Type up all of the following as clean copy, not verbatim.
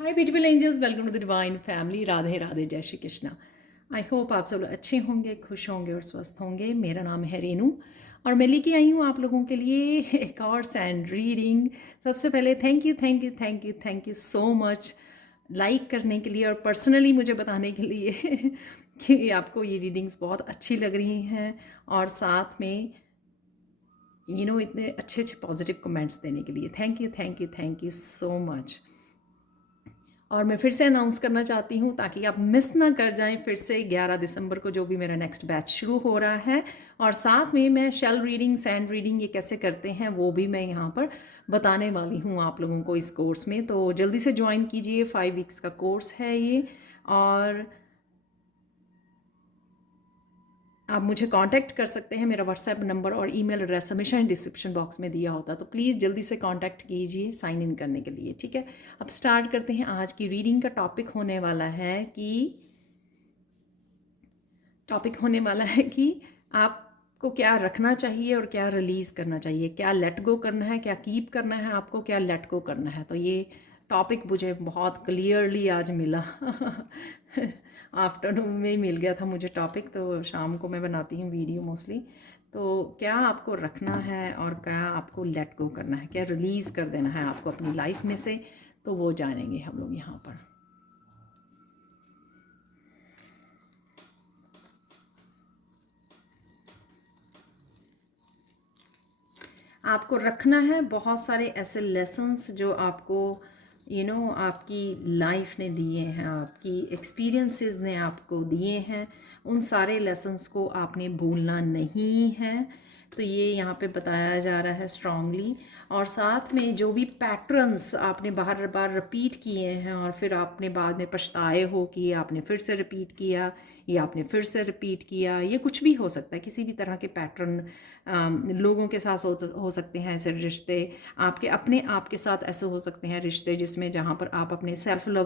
Hi beautiful angels, welcome to the divine family. Radhe Radhe, Jai Shri Krishna. I hope आप सब लोग अच्छे होंगे, खुश होंगे और स्वस्थ होंगे। मेरा नाम है रेनू और मैं लेके आई हूँ आप लोगों के लिए एक और सैंड रीडिंग। सबसे पहले thank you thank you thank you thank you so much like करने के लिए और पर्सनली मुझे बताने के लिए कि आपको ये रीडिंग्स बहुत अच्छी लग रही हैं और साथ में इतने अच्छे अच्छे पॉजिटिव कमेंट्स देने के लिए thank you thank you thank you so much. और मैं फिर से अनाउंस करना चाहती हूँ ताकि आप मिस ना कर जाएं, फिर से 11 दिसंबर को जो भी मेरा नेक्स्ट बैच शुरू हो रहा है। और साथ में मैं शेल रीडिंग, सैंड रीडिंग ये कैसे करते हैं वो भी मैं यहाँ पर बताने वाली हूँ आप लोगों को इस कोर्स में। तो जल्दी से ज्वाइन कीजिए, 5 वीक्स का कोर्स है ये। और आप मुझे कांटेक्ट कर सकते हैं, मेरा व्हाट्सएप नंबर और ईमेल एड्रेस हमेशा डिस्क्रिप्शन बॉक्स में दिया होता है, तो प्लीज़ जल्दी से कांटेक्ट कीजिए साइन इन करने के लिए, ठीक है। अब स्टार्ट करते हैं। आज की रीडिंग का टॉपिक होने वाला है कि आपको क्या रखना चाहिए और क्या रिलीज़ करना चाहिए, क्या लेट गो करना है, क्या कीप करना है, आपको क्या लेट गो करना है। तो ये टॉपिक मुझे बहुत क्लियरली आज मिला आफ्टरनून में ही मिल गया था मुझे टॉपिक, तो शाम को मैं बनाती हूँ वीडियो मोस्टली। तो क्या आपको रखना है और क्या आपको लेट गो करना है, क्या रिलीज़ कर देना है आपको अपनी लाइफ में से, तो वो जानेंगे हम लोग यहाँ पर। आपको रखना है बहुत सारे ऐसे लेसन्स जो आपको आपकी लाइफ ने दिए हैं, आपकी एक्सपीरियंसेस ने आपको दिए हैं। उन सारे लेसन्स को आपने भूलना नहीं है। तो ये यहाँ पे बताया जा रहा है स्ट्रांगली। और साथ में जो भी पैटर्न्स आपने बार बार रिपीट किए हैं और फिर आपने बाद में पछताए हो कि आपने फिर से रिपीट किया या आपने फिर से रिपीट किया, ये कुछ भी हो सकता है, किसी भी तरह के पैटर्न लोगों के साथ हो सकते हैं ऐसे रिश्ते, आपके अपने आप के साथ ऐसे हो सकते हैं रिश्ते जिसमें जहाँ पर आप अपने सेल्फ लव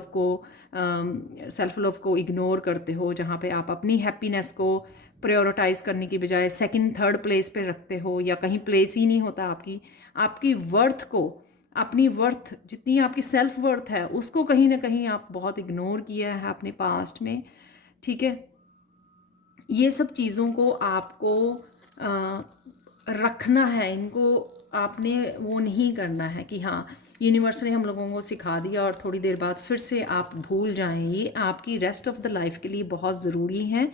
को इग्नोर करते हो, जहाँ पे आप अपनी हैप्पीनेस को प्रायोरिटाइज करने की बजाय सेकंड थर्ड प्लेस पे रखते हो, या कहीं प्लेस ही नहीं होता आपकी वर्थ को, अपनी वर्थ जितनी आपकी सेल्फ वर्थ है उसको कहीं ना कहीं आप बहुत इग्नोर किया है अपने पास्ट में, ठीक है। ये सब चीज़ों को आपको रखना है, इनको आपने वो नहीं करना है कि हाँ यूनिवर्स ने हम लोगों को सिखा दिया और थोड़ी देर बाद फिर से आप भूल जाएं। ये आपकी रेस्ट ऑफ द लाइफ के लिए बहुत ज़रूरी है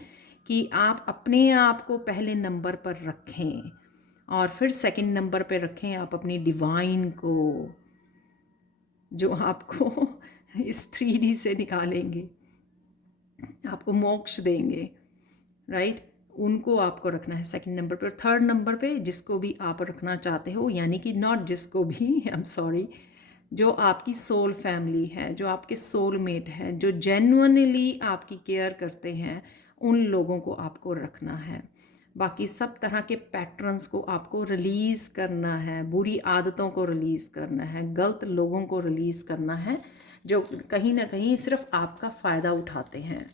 कि आप अपने आप को पहले नंबर पर रखें और फिर सेकंड नंबर पर रखें आप अपनी डिवाइन को, जो आपको इस 3D से निकालेंगे, आपको मोक्ष देंगे, राइट। उनको आपको रखना है सेकंड नंबर पर। थर्ड नंबर पे जिसको भी आप रखना चाहते हो, यानी कि नॉट जिसको भी, आई एम सॉरी, जो आपकी सोल फैमिली है, जो आपके सोलमेट हैं, जो जेन्युइनली आपकी केयर करते हैं, उन लोगों को आपको रखना है। बाकी सब तरह के पैटर्न्स को आपको रिलीज़ करना है, बुरी आदतों को रिलीज़ करना है, गलत लोगों को रिलीज़ करना है जो कहीं ना कहीं सिर्फ आपका फ़ायदा उठाते हैं।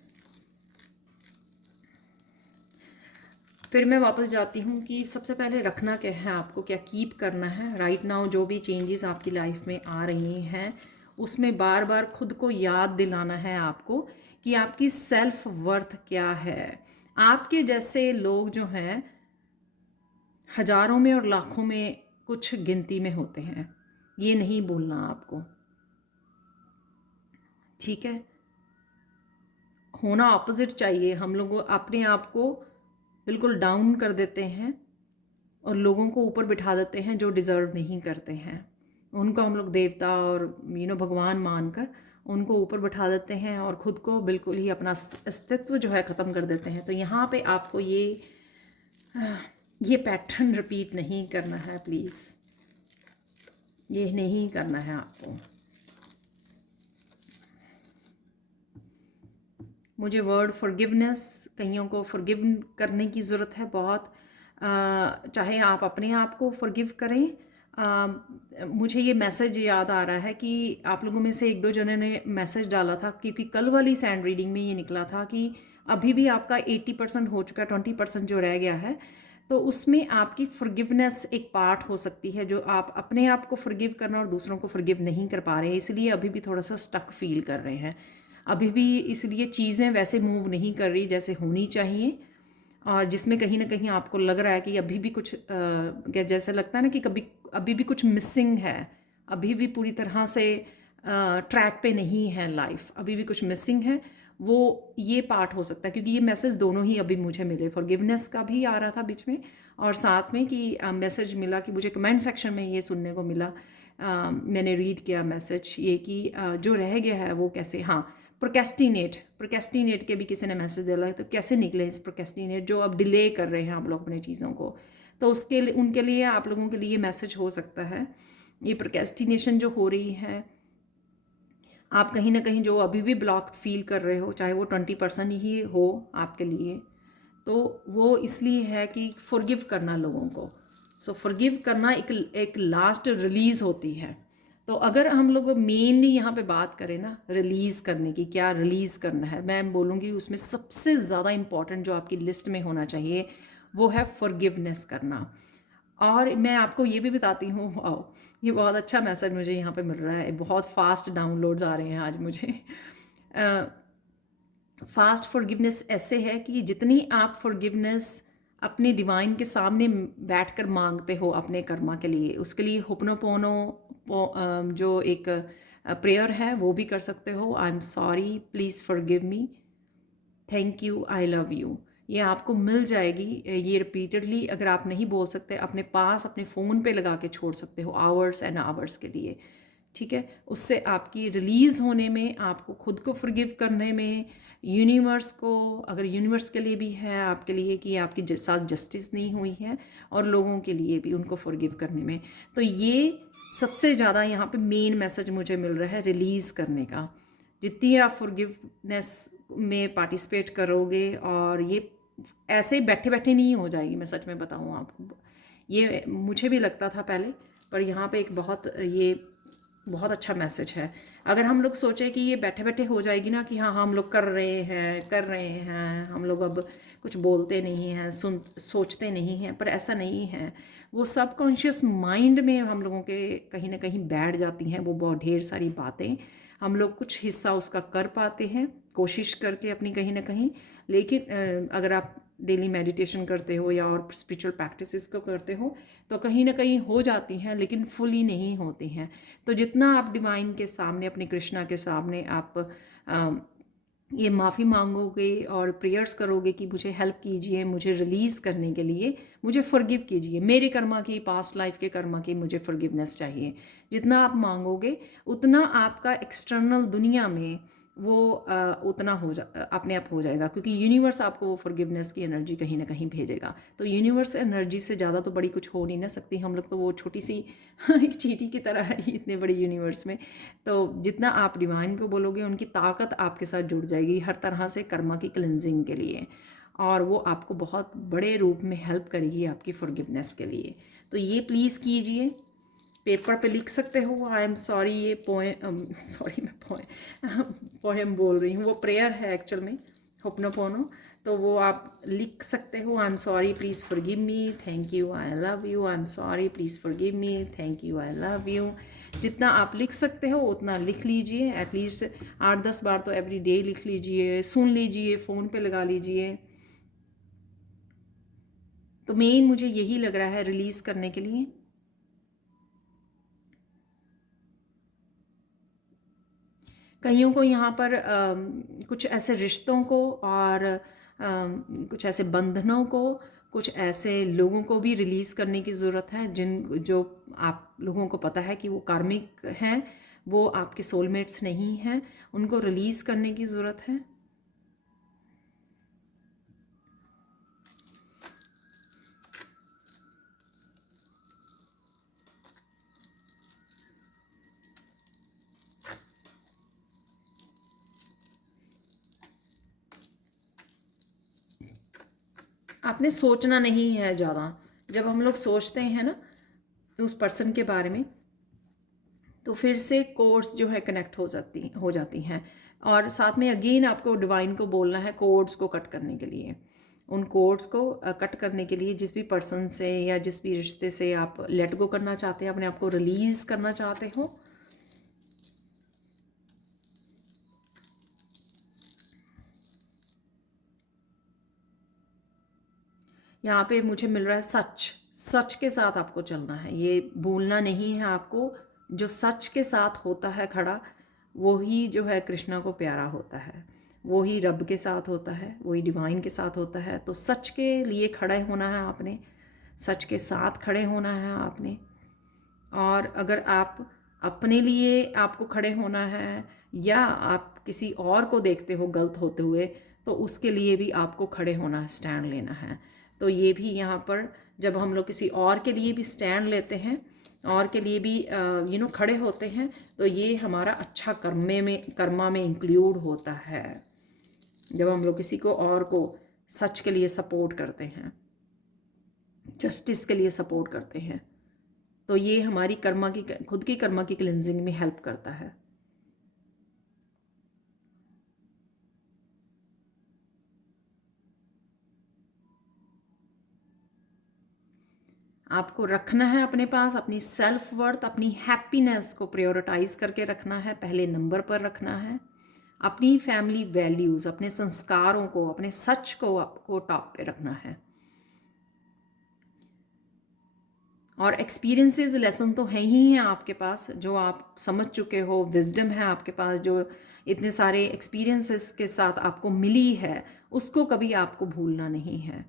फिर मैं वापस जाती हूँ कि सबसे पहले रखना क्या है, आपको क्या कीप करना है राइट नाउ। जो भी चेंजेस आपकी लाइफ में आ रही हैं उसमें बार बार खुद को याद दिलाना है आपको कि आपकी सेल्फ वर्थ क्या है। आपके जैसे लोग जो हैं हजारों में और लाखों में कुछ गिनती में होते हैं, ये नहीं बोलना आपको, ठीक है। होना ऑपोजिट चाहिए। हम लोग अपने आप को बिल्कुल डाउन कर देते हैं और लोगों को ऊपर बिठा देते हैं जो डिज़र्व नहीं करते हैं। उनको हम लोग देवता और भगवान मानकर उनको ऊपर बिठा देते हैं और ख़ुद को बिल्कुल ही अपना अस्तित्व जो है ख़त्म कर देते हैं। तो यहाँ पे आपको ये पैटर्न रिपीट नहीं करना है, प्लीज़ ये नहीं करना है आपको। मुझे वर्ड फॉरगिवनेस, कईयों को फॉरगिव करने की ज़रूरत है बहुत, चाहे आप अपने आप को फॉरगिव करें। मुझे ये मैसेज याद आ रहा है कि आप लोगों में से एक दो जने ने मैसेज डाला था, क्योंकि कल वाली सैंड रीडिंग में ये निकला था कि अभी भी आपका 80% हो चुका है, 20% जो रह गया है। तो उसमें आपकी फॉरगिवनेस एक पार्ट हो सकती है, जो आप अपने आप को फॉरगिव करना और दूसरों को फॉरगिव नहीं कर पा रहे हैं, इसलिए अभी भी थोड़ा सा स्टक फील कर रहे हैं। अभी भी इसलिए चीज़ें वैसे मूव नहीं कर रही जैसे होनी चाहिए, और जिसमें कहीं ना कहीं आपको लग रहा है कि अभी भी कुछ जैसे लगता है ना कि कभी अभी भी कुछ मिसिंग है, अभी भी पूरी तरह से ट्रैक पे नहीं है लाइफ, अभी भी कुछ मिसिंग है। वो ये पार्ट हो सकता है, क्योंकि ये मैसेज दोनों ही अभी मुझे मिले, फॉरगिवनेस का भी आ रहा था बीच में, और साथ में कि मैसेज मिला कि मुझे कमेंट सेक्शन में ये सुनने को मिला। मैंने रीड किया मैसेज ये कि जो रह गया है वो कैसे, हाँ, प्रोकेस्टिनेट के भी किसी ने मैसेज दिया, तो कैसे निकले इस प्रोकेस्टिनेट जो अब डिले कर रहे हैं आप लोग अपने चीज़ों को। तो उसके लिए, उनके लिए, आप लोगों के लिए मैसेज हो सकता है, ये प्रोकेस्टिनेशन जो हो रही है, आप कहीं ना कहीं जो अभी भी ब्लॉक्ड फील कर रहे हो, चाहे वो 20% ही हो आपके लिए, तो वो इसलिए है कि फॉरगिव करना लोगों को। सो फॉरगिव करना एक लास्ट रिलीज़ होती है। तो अगर हम लोग मेनली यहाँ पे बात करें ना रिलीज़ करने की, क्या रिलीज़ करना है, मैं बोलूँगी उसमें सबसे ज़्यादा इम्पॉर्टेंट जो आपकी लिस्ट में होना चाहिए वो है फॉरगिवनेस करना। और मैं आपको ये भी बताती हूँ, वाओ, ये बहुत अच्छा मैसेज मुझे यहाँ पे मिल रहा है, बहुत फास्ट डाउनलोड्स आ रहे हैं आज मुझे। फास्ट फॉरगिवनेस ऐसे है कि जितनी आप फॉरगिवनेस अपनी डिवाइन के सामने बैठकर मांगते हो अपने कर्मा के लिए, उसके लिए हुपनोपोनो जो एक प्रेयर है वो भी कर सकते हो। I am sorry, please forgive me, thank you, I love you, ये आपको मिल जाएगी। ये रिपीटेडली अगर आप नहीं बोल सकते, अपने पास अपने फ़ोन पे लगा के छोड़ सकते हो आवर्स एंड आवर्स के लिए, ठीक है। उससे आपकी रिलीज़ होने में, आपको खुद को फॉरगिव करने में, यूनिवर्स को, अगर यूनिवर्स के लिए भी है आपके लिए कि आपके साथ जस्टिस नहीं हुई है, और लोगों के लिए भी उनको फॉरगिव करने में, तो ये सबसे ज़्यादा यहाँ पे मेन मैसेज मुझे मिल रहा है रिलीज़ करने का। जितनी आप फॉरगिवनेस में पार्टिसिपेट करोगे, और ये ऐसे ही बैठे बैठे नहीं हो जाएगी, मैं सच में बताऊँ आपको, ये मुझे भी लगता था पहले, पर यहाँ पे एक बहुत अच्छा मैसेज है। अगर हम लोग सोचें कि ये बैठे बैठे हो जाएगी ना, कि हाँ हम लोग कर रहे हैं, हम लोग अब कुछ बोलते नहीं हैं, सोचते नहीं हैं, पर ऐसा नहीं है। वो सबकॉन्शियस माइंड में हम लोगों के कहीं ना कहीं बैठ जाती हैं वो बहुत ढेर सारी बातें, हम लोग कुछ हिस्सा उसका कर पाते हैं कोशिश करके अपनी कहीं ना कहीं, लेकिन अगर आप डेली मेडिटेशन करते हो या और स्पिरिचुअल प्रैक्टिसेस को करते हो तो कहीं ना कहीं हो जाती हैं, लेकिन फुली नहीं होती हैं। तो जितना आप डिवाइन के सामने, अपने कृष्णा के सामने आप ये माफ़ी मांगोगे और प्रेयर्स करोगे कि मुझे हेल्प कीजिए, मुझे रिलीज़ करने के लिए, मुझे फॉरगिव कीजिए, मेरे कर्मा की, पास्ट लाइफ के कर्मा की मुझे फॉरगिवनेस चाहिए, जितना आप मांगोगे उतना आपका एक्सटर्नल दुनिया में वो उतना अपने आप हो जाएगा, क्योंकि यूनिवर्स आपको वो फॉरगिवनेस की एनर्जी कहीं ना कहीं भेजेगा। तो यूनिवर्स एनर्जी से ज़्यादा तो बड़ी कुछ हो नहीं ना सकती, हम लोग तो वो छोटी सी एक चींटी की तरह है इतने बड़े यूनिवर्स में। तो जितना आप डिवाइन को बोलोगे उनकी ताकत आपके साथ जुड़ जाएगी हर तरह से कर्मा की क्लिनजिंग के लिए, और वो आपको बहुत बड़े रूप में हेल्प करेगी आपकी फॉरगिवनेस के लिए। तो ये प्लीज़ कीजिए, पेपर पे लिख सकते हो आई एम सॉरी, ये पोएम, सॉरी मैं पोएम बोल रही हूँ, वो प्रेयर है एक्चुअल में, होपनोपोनो, तो वो आप लिख सकते हो, I am sorry, please forgive me, thank you, I love you, I am sorry, please forgive me, thank you, I love you. जितना आप लिख सकते हो उतना लिख लीजिए, एटलीस्ट 8-10 बार तो एवरी डे लिख लीजिए, सुन लीजिए, फ़ोन पे लगा लीजिए। तो मेन मुझे यही लग रहा है रिलीज़ करने के लिए। कईयों को यहाँ पर कुछ ऐसे रिश्तों को और कुछ ऐसे बंधनों को, कुछ ऐसे लोगों को भी रिलीज़ करने की ज़रूरत है, जो आप लोगों को पता है कि वो कार्मिक हैं, वो आपके सोलमेट्स नहीं हैं, उनको रिलीज़ करने की ज़रूरत है। आपने सोचना नहीं है ज़्यादा। जब हम लोग सोचते हैं ना उस पर्सन के बारे में, तो फिर से कोड्स जो है कनेक्ट हो जाती हैं, और साथ में अगेन आपको डिवाइन को बोलना है कोड्स को कट करने के लिए। उन कोड्स को कट करने के लिए, जिस भी पर्सन से या जिस भी रिश्ते से आप लेट गो करना चाहते हैं, अपने आप को रिलीज़ करना चाहते हो। यहाँ पे मुझे मिल रहा है सच, सच के साथ आपको चलना है, ये भूलना नहीं है आपको। जो सच के साथ होता है खड़ा, वही जो है कृष्णा को प्यारा होता है, वही रब के साथ होता है, वही डिवाइन के साथ होता है। तो सच के लिए खड़े होना है आपने, सच के साथ खड़े होना है आपने। और अगर आप अपने लिए आपको खड़े होना है या आप किसी और को देखते हो गलत होते हुए, तो उसके लिए भी आपको खड़े होना है, स्टैंड लेना है। तो ये भी यहाँ पर जब हम लोग किसी और के लिए भी स्टैंड लेते हैं, और के लिए भी खड़े होते हैं, तो ये हमारा अच्छा कर्मा में इंक्लूड होता है। जब हम लोग किसी को और को सच के लिए सपोर्ट करते हैं, जस्टिस के लिए सपोर्ट करते हैं, तो ये हमारी खुद की कर्मा की क्लिनजिंग में हेल्प करता है। आपको रखना है अपने पास अपनी सेल्फ वर्थ, अपनी हैप्पीनेस को प्रायोरिटाइज करके रखना है, पहले नंबर पर रखना है। अपनी फैमिली वैल्यूज़, अपने संस्कारों को, अपने सच को आपको टॉप पे रखना है। और एक्सपीरियंसेस लेसन तो है ही हैं आपके पास, जो आप समझ चुके हो, विजडम है आपके पास जो इतने सारे एक्सपीरियंसेस के साथ आपको मिली है, उसको कभी आपको भूलना नहीं है।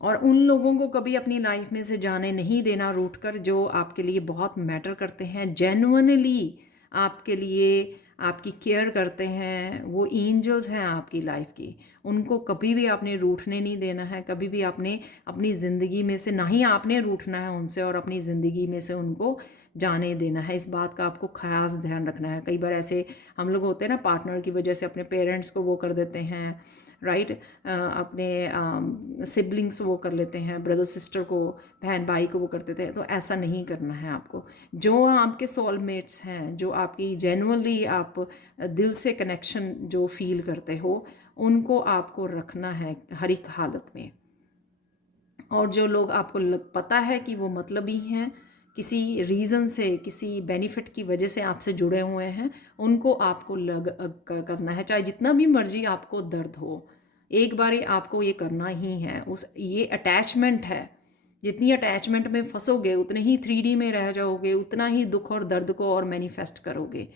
और उन लोगों को कभी अपनी लाइफ में से जाने नहीं देना रूठ कर, जो आपके लिए बहुत मैटर करते हैं, जेन्युइनली आपके लिए आपकी केयर करते हैं, वो एंजल्स हैं आपकी लाइफ की। उनको कभी भी आपने रूठने नहीं देना है, कभी भी आपने अपनी ज़िंदगी में से ना ही आपने रूठना है उनसे, और अपनी ज़िंदगी में से उनको जाने देना है। इस बात का आपको खास ध्यान रखना है। कई बार ऐसे हम लोग होते हैं ना, पार्टनर की वजह से अपने पेरेंट्स को वो कर देते हैं, राइट, अपने सिबलिंग्स वो कर लेते हैं, ब्रदर सिस्टर को, बहन भाई को वो कर देते हैं। तो ऐसा नहीं करना है आपको। जो आपके सोलमेट्स हैं, जो आपकी जेन्युइनली आप दिल से कनेक्शन जो फील करते हो, उनको आपको रखना है हर एक हालत में। और जो लोग आपको पता है कि वो मतलबी हैं, किसी रीज़न से, किसी बेनिफिट की वजह से आपसे जुड़े हुए हैं, उनको आपको करना है, चाहे जितना भी मर्जी आपको दर्द हो, एक बारी आपको ये करना ही है। ये अटैचमेंट है, जितनी अटैचमेंट में फंसोगे उतने ही 3D में रह जाओगे, उतना ही दुख और दर्द को और मैनिफेस्ट करोगे।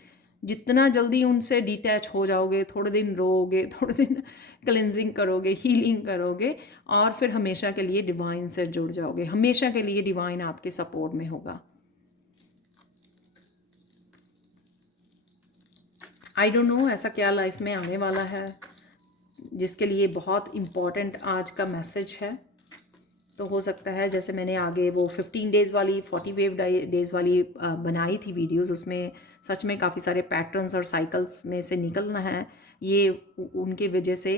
जितना जल्दी उनसे डिटैच हो जाओगे, थोड़े दिन रोओगे, थोड़े दिन क्लिनजिंग करोगे, हीलिंग करोगे, और फिर हमेशा के लिए डिवाइन से जुड़ जाओगे। हमेशा के लिए डिवाइन आपके सपोर्ट में होगा। आई डोंट नो ऐसा क्या लाइफ में आने वाला है जिसके लिए बहुत इम्पॉर्टेंट आज का मैसेज है। तो हो सकता है, जैसे मैंने आगे वो 15 डेज़ वाली 40 डेज़ वाली बनाई थी वीडियोस, उसमें सच में काफ़ी सारे पैटर्न्स और साइकिल्स में से निकलना है। ये उनके वजह से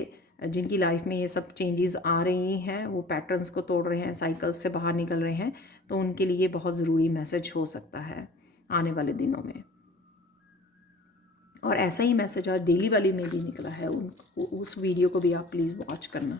जिनकी लाइफ में ये सब चेंजेस आ रही हैं, वो पैटर्न्स को तोड़ रहे हैं, साइकिल्स से बाहर निकल रहे हैं, तो उनके लिए बहुत ज़रूरी मैसेज हो सकता है आने वाले दिनों में। और ऐसा ही मैसेज आज डेली वाली में भी निकला है, उस वीडियो को भी आप प्लीज़ वॉच करना।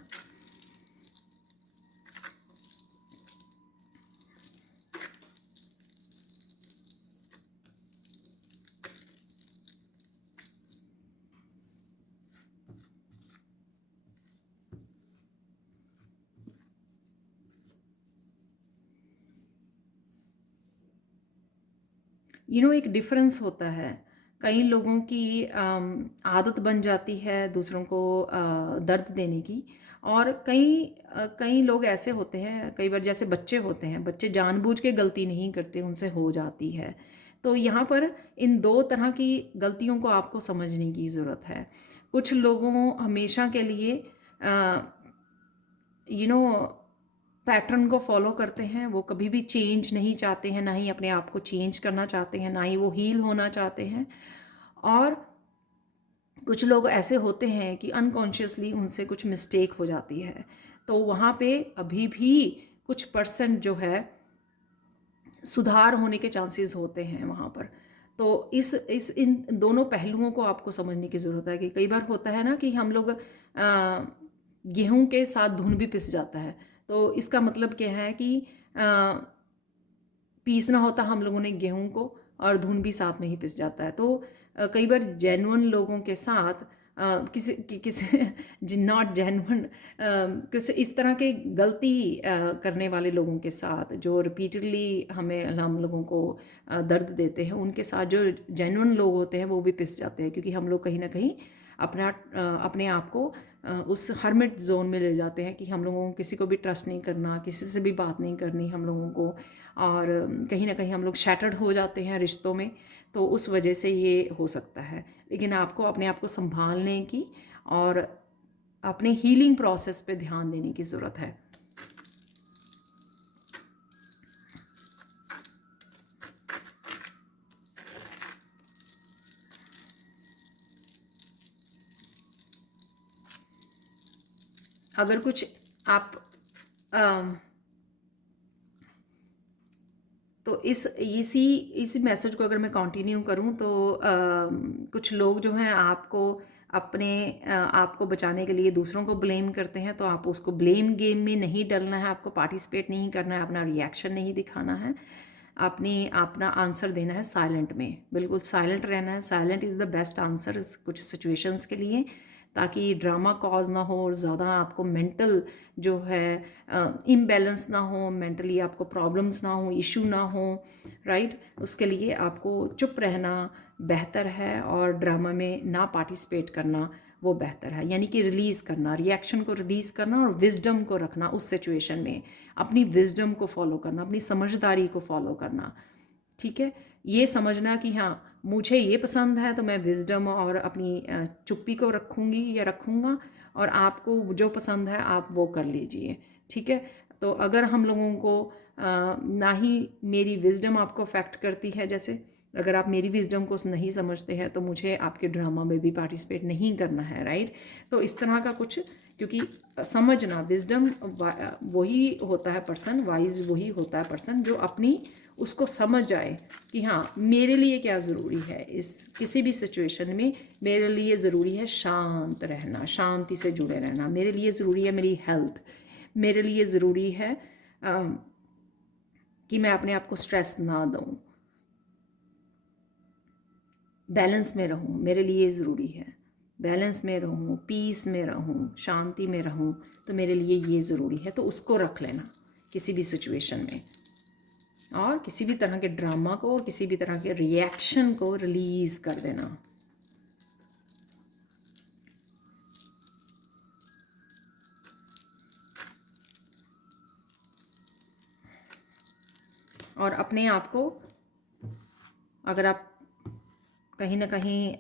एक डिफरेंस होता है। कई लोगों की आदत बन जाती है दूसरों को दर्द देने की, और कई लोग ऐसे होते हैं, कई बार जैसे बच्चे होते हैं, बच्चे जानबूझ के गलती नहीं करते, उनसे हो जाती है। तो यहाँ पर इन दो तरह की गलतियों को आपको समझने की ज़रूरत है। कुछ लोगों हमेशा के लिए यू नो पैटर्न को फॉलो करते हैं, वो कभी भी चेंज नहीं चाहते हैं, ना ही अपने आप को चेंज करना चाहते हैं, ना ही वो हील होना चाहते हैं। और कुछ लोग ऐसे होते हैं कि अनकॉन्शियसली उनसे कुछ मिस्टेक हो जाती है, तो वहाँ पे अभी भी कुछ % जो है सुधार होने के चांसेस होते हैं वहाँ पर। तो इस इन दोनों पहलुओं को आपको समझने की ज़रूरत है कि कई बार होता है ना कि हम लोग गेहूं के साथ धुन भी पिस जाता है। तो इसका मतलब क्या है कि पीसना होता हम लोगों ने गेहूं को और धुन भी साथ में ही पिस जाता है। तो कई बार जेन्युइन लोगों के साथ किसी नॉट जेन्युइन किसी इस तरह के गलती करने वाले लोगों के साथ जो रिपीटेडली हम लोगों को दर्द देते हैं, उनके साथ जो जेन्युइन लोग होते हैं वो भी पिस जाते हैं, क्योंकि हम लोग कहीं ना कहीं अपने आप को उस हर्मिट जोन में ले जाते हैं कि हम लोगों को किसी को भी ट्रस्ट नहीं करना, किसी से भी बात नहीं करनी हम लोगों को, और कहीं ना कहीं हम लोग शैटर्ड हो जाते हैं रिश्तों में। तो उस वजह से ये हो सकता है। लेकिन आपको अपने आप को संभालने की और अपने हीलिंग प्रोसेस पे ध्यान देने की ज़रूरत है। अगर कुछ आप तो इसी मैसेज को अगर मैं कंटिन्यू करूं तो कुछ लोग जो हैं आपको आपको बचाने के लिए दूसरों को ब्लेम करते हैं। तो आप उसको ब्लेम गेम में नहीं डलना है, आपको पार्टिसिपेट नहीं करना है, अपना रिएक्शन नहीं दिखाना है, अपना आंसर देना है साइलेंट में, बिल्कुल साइलेंट रहना है। Silent is the best answer कुछ सिचुएशंस के लिए, ताकि ड्रामा कॉज ना हो और ज़्यादा आपको मेंटल जो है इम्बैलेंस ना हो, मेंटली आपको प्रॉब्लम्स ना हो, इशू ना हो, राइट। उसके लिए आपको चुप रहना बेहतर है और ड्रामा में ना पार्टिसिपेट करना वो बेहतर है। यानी कि रिलीज़ करना, रिएक्शन को रिलीज़ करना और विजडम को रखना उस सिचुएशन में, अपनी विजडम को फॉलो करना, अपनी समझदारी को फॉलो करना। ठीक है, ये समझना कि हाँ मुझे ये पसंद है तो मैं विजडम और अपनी चुप्पी को रखूँगी या रखूँगा, और आपको जो पसंद है आप वो कर लीजिए। ठीक है, तो अगर हम लोगों को ना ही मेरी विजडम आपको अफेक्ट करती है, जैसे अगर आप मेरी विजडम को नहीं समझते हैं तो मुझे आपके ड्रामा में भी पार्टिसिपेट नहीं करना है, राइट। तो इस तरह का कुछ, क्योंकि समझना, विजडम वही होता है पर्सन, वाइज वही होता है पर्सन जो अपनी उसको समझ जाए कि हाँ मेरे लिए क्या ज़रूरी है, इस किसी भी सिचुएशन में मेरे लिए ज़रूरी है शांत रहना, शांति से जुड़े रहना, मेरे लिए ज़रूरी है मेरी हेल्थ, मेरे लिए ज़रूरी है कि मैं अपने आप को स्ट्रेस ना दूँ, बैलेंस में रहूँ, मेरे लिए ज़रूरी है बैलेंस में रहूँ, पीस में रहूँ, शांति में रहूँ, तो मेरे लिए ये ज़रूरी है। तो उसको रख लेना किसी भी सिचुएशन में, और किसी भी तरह के ड्रामा को और किसी भी तरह के रिएक्शन को रिलीज़ कर देना। और अपने आप को, अगर आप कहीं ना कहीं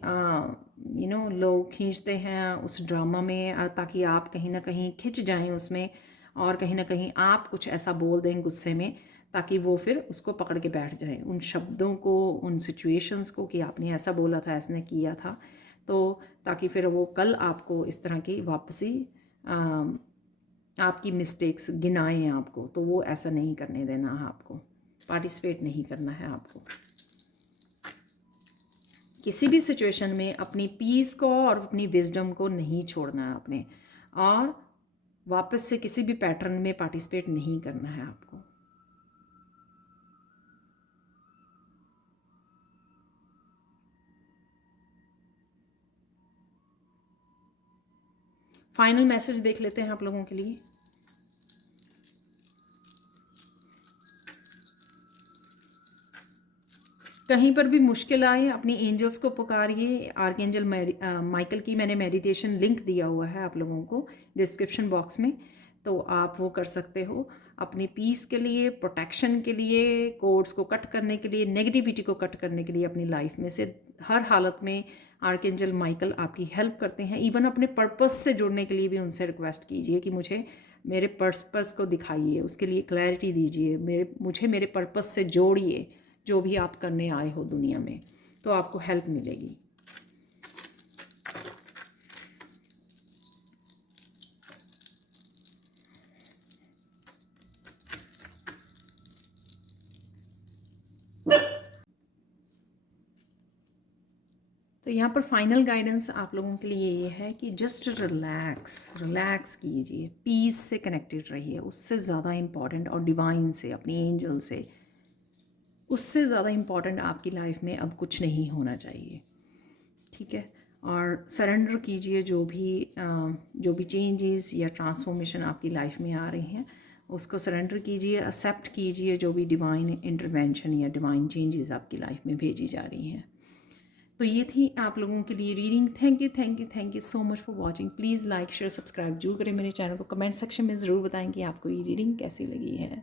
लोग खींचते हैं उस ड्रामा में, ताकि आप कहीं ना कहीं खिंच जाएं उसमें, और कहीं ना कहीं आप कुछ ऐसा बोल दें गुस्से में ताकि वो फिर उसको पकड़ के बैठ जाएं, उन शब्दों को, उन सिचुएशंस को कि आपने ऐसा बोला था, ऐसने किया था, तो ताकि फिर वो कल आपको इस तरह की वापसी आपकी मिस्टेक्स गिनाएं आपको, तो वो ऐसा नहीं करने देना है आपको, पार्टिसिपेट नहीं करना है आपको किसी भी सिचुएशन में। अपनी पीस को और अपनी विजडम को नहीं छोड़ना है आपने, और वापस से किसी भी पैटर्न में पार्टिसिपेट नहीं करना है आपको। फाइनल मैसेज देख लेते हैं आप लोगों के लिए। कहीं पर भी मुश्किल आए अपनी एंजल्स को पुकारिए। आर्कएंजल माइकल की मैंने मेडिटेशन लिंक दिया हुआ है आप लोगों को डिस्क्रिप्शन बॉक्स में, तो आप वो कर सकते हो अपनी पीस के लिए, प्रोटेक्शन के लिए, कोड्स को कट करने के लिए, नेगेटिविटी को कट करने के लिए अपनी लाइफ में से हर हालत में आर्कएंजल माइकल आपकी हेल्प करते हैं। इवन अपने पर्पस से जुड़ने के लिए भी उनसे रिक्वेस्ट कीजिए कि मुझे मेरे पर्पस को दिखाइए, उसके लिए क्लैरिटी दीजिए, मुझे मेरे पर्पस से जोड़िए, जो भी आप करने आए हो दुनिया में, तो आपको हेल्प मिलेगी। तो यहाँ पर फाइनल गाइडेंस आप लोगों के लिए ये है कि जस्ट रिलैक्स कीजिए, पीस से कनेक्टेड रहिए, उससे ज़्यादा इम्पॉर्टेंट, और डिवाइन से, अपनी एंजल से, उससे ज़्यादा इम्पॉर्टेंट आपकी लाइफ में अब कुछ नहीं होना चाहिए, ठीक है। और सरेंडर कीजिए जो भी चेंजेस या ट्रांसफॉर्मेशन आपकी लाइफ में आ रही हैं, उसको सरेंडर कीजिए, एक्सेप्ट कीजिए जो भी डिवाइन इंटरवेंशन या डिवाइन चेंजेस आपकी लाइफ में भेजी जा रही हैं। तो ये थी आप लोगों के लिए reading. Thank you so much for watching. Please like share subscribe जरूर करें मेरे चैनल को। कमेंट सेक्शन में ज़रूर बताएं कि आपको ये रीडिंग कैसी लगी है।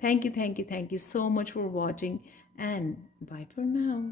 Thank you so much for watching and bye for now.